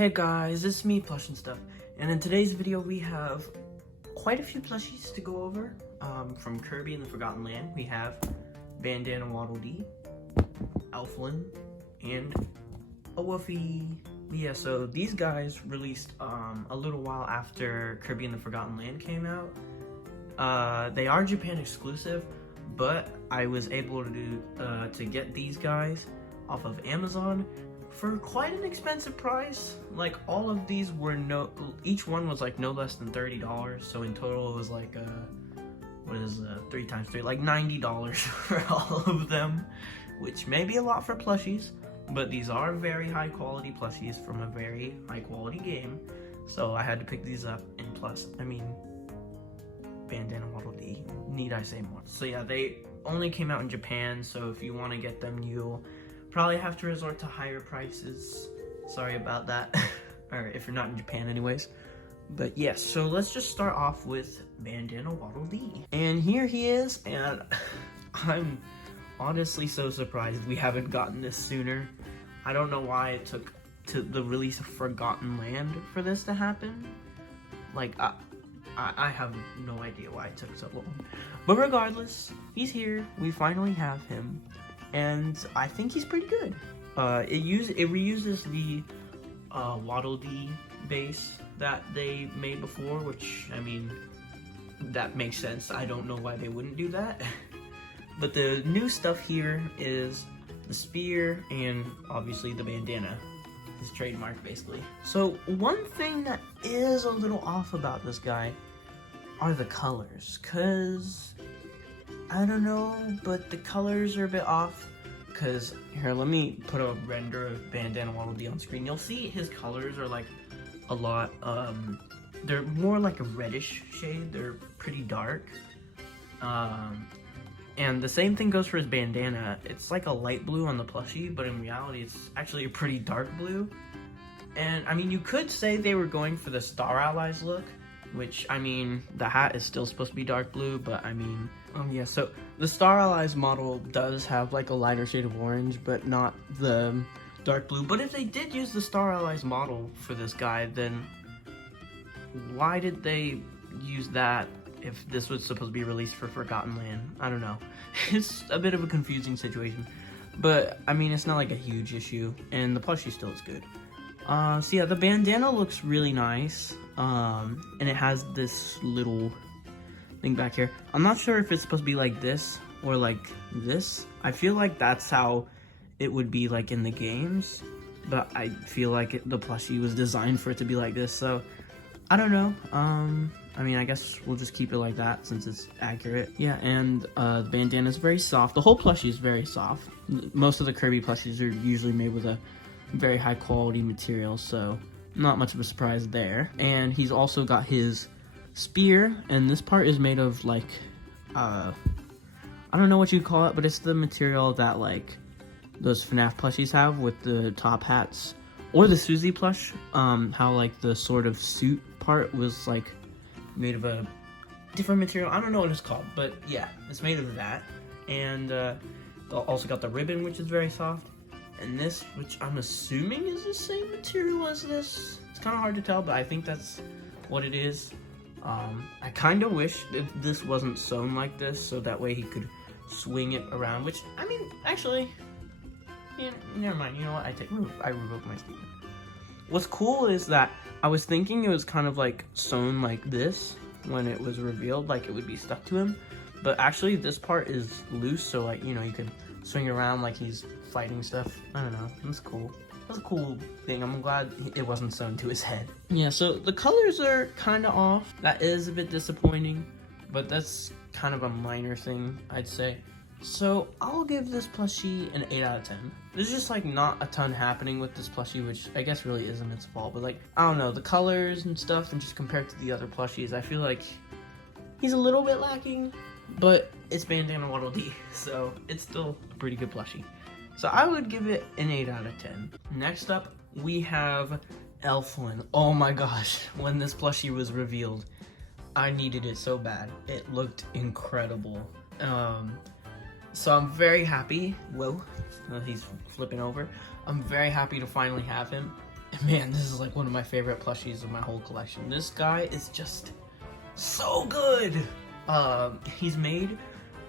Hey guys, it's me, PlushNStuff, and in today's video we have quite a few plushies to go over. From Kirby and the Forgotten Land, we have Bandana Waddle Dee, Elfilin, and Awoofy. Yeah, so these guys released a little while after Kirby and the Forgotten Land came out. They are Japan exclusive, but I was able to get these guys off of Amazon for quite an expensive price. Like, all of these were each one was like no less than $30, so in total it was like 3 times 3, like $90 for all of them, which may be a lot for plushies, but these are very high quality plushies from a very high quality game, so I had to pick these up. And plus, I mean, Bandana Waddle Dee, need I say more? So yeah, they only came out in Japan, so if you want to get them, you'll probably have to resort to higher prices. Sorry about that. Or if you're not in Japan anyways. But yes, so let's just start off with Bandana Waddle Dee. And here he is, and I'm honestly so surprised we haven't gotten this sooner. I don't know why it took to the release of Forgotten Land for this to happen. Like, I have no idea why it took so long. But regardless, he's here. We finally have him. And I think he's pretty good. It reuses the Waddle Dee base that they made before, which, I mean, that makes sense. I don't know why they wouldn't do that. But the new stuff here is the spear and obviously the bandana, his trademark basically. So one thing that is a little off about this guy are the colors, cause I don't know, but the colors are a bit off. Cause here, let me put a render of Bandana Waddle Dee on screen. You'll see his colors are like a lot, they're more like a reddish shade. They're pretty dark. And the same thing goes for his bandana. It's like a light blue on the plushie, but in reality it's actually a pretty dark blue. And I mean, you could say they were going for the Star Allies look, which, I mean, the hat is still supposed to be dark blue, but I mean, yeah, so the Star Allies model does have like a lighter shade of orange, but not the dark blue. But if they did use the Star Allies model for this guy, then why did they use that if this was supposed to be released for Forgotten Land? I don't know. It's a bit of a confusing situation, but I mean, it's not like a huge issue, and the plushie still is good. So yeah, the bandana looks really nice, and it has this little thing back here. I'm not sure if it's supposed to be like this or like this. I feel like that's how it would be like in the games, but I feel like the plushie was designed for it to be like this, so I don't know. I mean, I guess we'll just keep it like that since it's accurate. Yeah, and the bandana is very soft. The whole plushie is very soft. Most of the Kirby plushies are usually made with a very high quality material, so not much of a surprise there. And he's also got his spear, and this part is made of like I don't know what you call it, but it's the material that like those FNAF plushies have with the top hats, or the Susie plush, how like the sort of suit part was like made of a different material. I don't know what it's called, but yeah, it's made of that. And also got the ribbon, which is very soft. And this, which I'm assuming is the same material as this. It's kind of hard to tell, but I think that's what it is. I kind of wish that this wasn't sewn like this, so that way he could swing it around, which, I mean, actually, yeah, never mind. You know what? I revoked my statement. What's cool is that I was thinking it was kind of like sewn like this when it was revealed, like it would be stuck to him. But actually, this part is loose, so like, you know, you can swing around like he's fighting stuff. I don't know. That's cool. That's a cool thing. I'm glad it wasn't sewn to his head. Yeah, so the colors are kind of off. That is a bit disappointing, but that's kind of a minor thing, I'd say. So I'll give this plushie an 8 out of 10. There's just like not a ton happening with this plushie, which I guess really isn't its fault, but like, I don't know, the colors and stuff, and just compared to the other plushies, I feel like he's a little bit lacking, but it's Bandana Waddle Dee, so it's still a pretty good plushie. So I would give it an 8 out of 10. Next up, we have Elfilin. Oh my gosh, when this plushie was revealed, I needed it so bad. It looked incredible. So I'm very happy. Whoa, he's flipping over. I'm very happy to finally have him. man, this is like one of my favorite plushies of my whole collection. This guy is just so good. He's made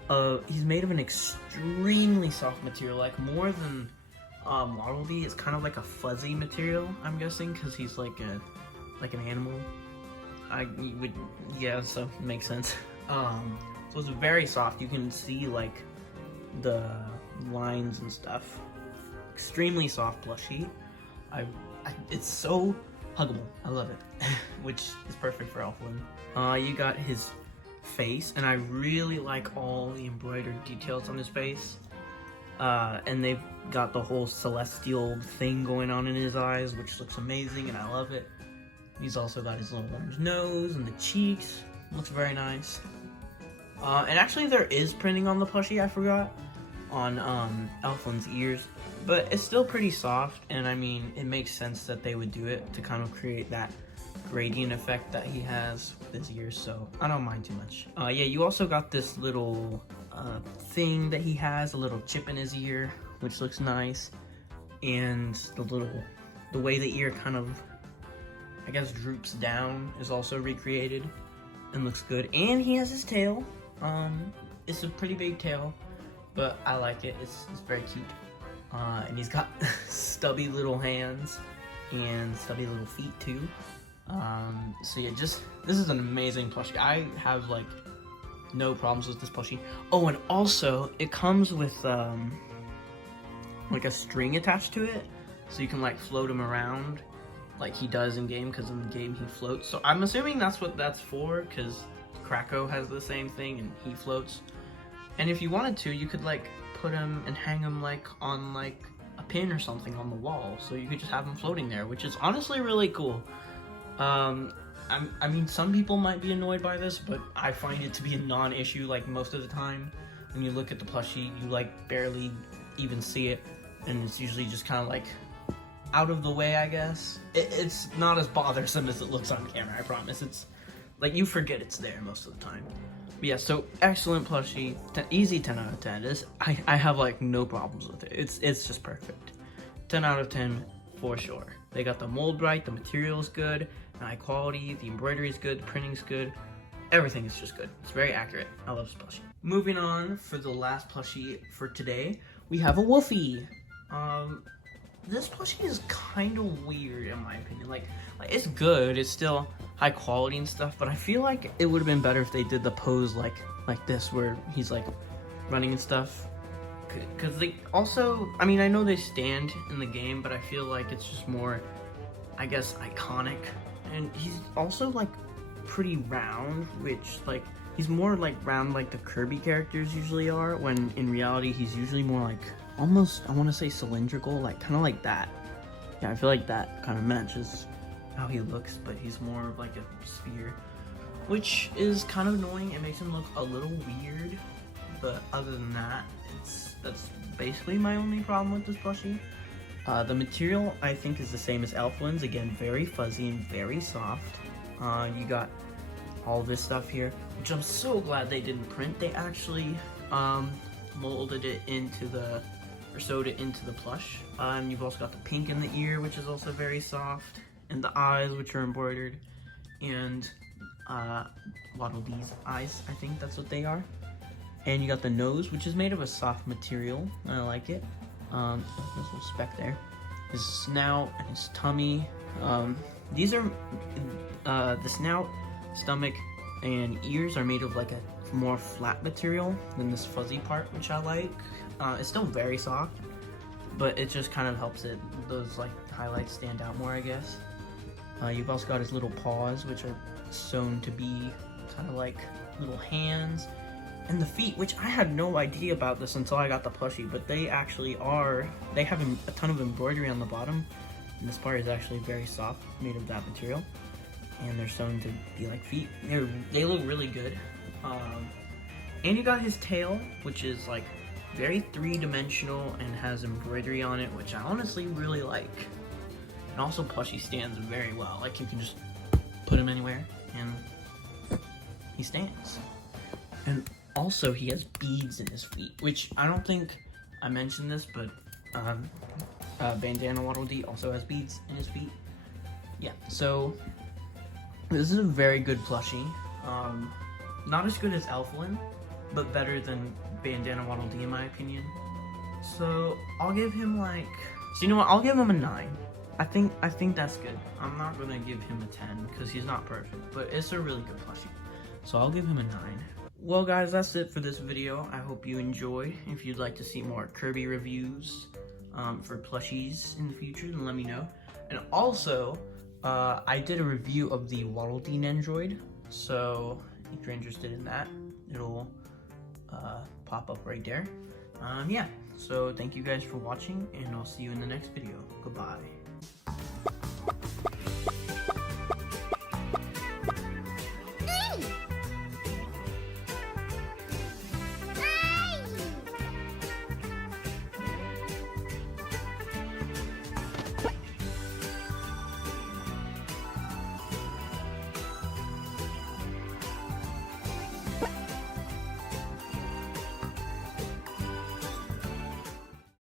of an extremely soft material, like more than Waddle Dee. It's kind of like a fuzzy material, I'm guessing, because he's like an animal. So it makes sense. So it's very soft. You can see like the lines and stuff. Extremely soft plushie. It's so huggable. I love it, which is perfect for Elfilin. You got his face, and I really like all the embroidered details on his face. And they've got the whole celestial thing going on in his eyes, which looks amazing, and I love it. He's also got his little orange nose and the cheeks. Looks very nice. And actually there is printing on the plushie, I forgot, on Elfilin's ears. But it's still pretty soft, and I mean, it makes sense that they would do it to kind of create that gradient effect that he has with his ears, so I don't mind too much. Yeah, you also got this little thing that he has, a little chip in his ear, which looks nice. And the way the ear kind of, I guess, droops down is also recreated and looks good. And he has his tail. It's a pretty big tail, but I like it. It's very cute. And he's got stubby little hands and stubby little feet too. So yeah, this is an amazing plushie. I have like no problems with this plushie. Oh, and also it comes with like a string attached to it, so you can like float him around like he does in game, because in the game he floats. So I'm assuming that's what that's for, because Krakow has the same thing and he floats. And if you wanted to, you could like put him and hang him like on like a pin or something on the wall, so you could just have him floating there, which is honestly really cool. I mean, some people might be annoyed by this, but I find it to be a non-issue. Like most of the time when you look at the plushie, you like barely even see it, and it's usually just kind of like out of the way, I guess. It's not as bothersome as it looks on camera, I promise. It's like you forget it's there most of the time. But yeah, so excellent plushie, easy 10 out of 10. I have like no problems with it. It's just perfect. 10 out of 10 for sure. They got the mold right, the material is good, the high quality, the embroidery is good, the printing's good. Everything is just good. It's very accurate. I love this plushie. Moving on, for the last plushie for today, we have Awoofy. This plushie is kind of weird in my opinion. Like it's good, it's still high quality and stuff, but I feel like it would have been better if they did the pose like this, where he's like running and stuff. Because they also, I mean, I know they stand in the game, but I feel like it's just more, I guess, iconic. And he's also like pretty round, which like he's more like round like the Kirby characters usually are, when in reality he's usually more like almost, I want to say cylindrical, like kind of like that. Yeah, I feel like that kind of matches how he looks, but he's more of like a sphere, which is kind of annoying. It makes him look a little weird, but other than that, that's basically my only problem with this plushie. The material I think is the same as Elfilin's. Again, very fuzzy and very soft. You got all this stuff here, which I'm so glad they didn't print. They actually molded it into the, or sewed it into the plush. You've also got the pink in the ear, which is also very soft, and the eyes, which are embroidered, and Waddle Dee's eyes, I think that's what they are. And you got the nose, which is made of a soft material. I like it. There's a little speck there. His snout and his tummy. These are the snout, stomach, and ears are made of like a more flat material than this fuzzy part, which I like. It's still very soft, but it just kind of helps it, those like highlights stand out more, I guess. You've also got his little paws, which are sewn to be kind of like little hands. And the feet, which I had no idea about this until I got the plushie, but they actually are, they have a ton of embroidery on the bottom, and this part is actually very soft, made of that material, and they're sewn to be like feet. They look really good. And you got his tail, which is like very three-dimensional and has embroidery on it, which I honestly really like. And also plushie stands very well. Like you can just put him anywhere and he stands. And also he has beads in his feet, which I don't think I mentioned this, but Bandana Waddle Dee also has beads in his feet. So this is a very good plushie. Not as good as Elfilin, but better than Bandana Waddle Dee in my opinion. So I'll give him like, so you know what? I'll give him a 9. I think that's good. I'm not gonna give him a 10 because he's not perfect, but it's a really good plushie. So I'll give him a 9. Well guys, that's it for this video. I hope you enjoyed. If you'd like to see more Kirby reviews for plushies in the future, then let me know. And also, I did a review of the Waddle Dee Nendroid, so if you're interested in that, it'll pop up right there. Yeah, so thank you guys for watching, and I'll see you in the next video. Goodbye.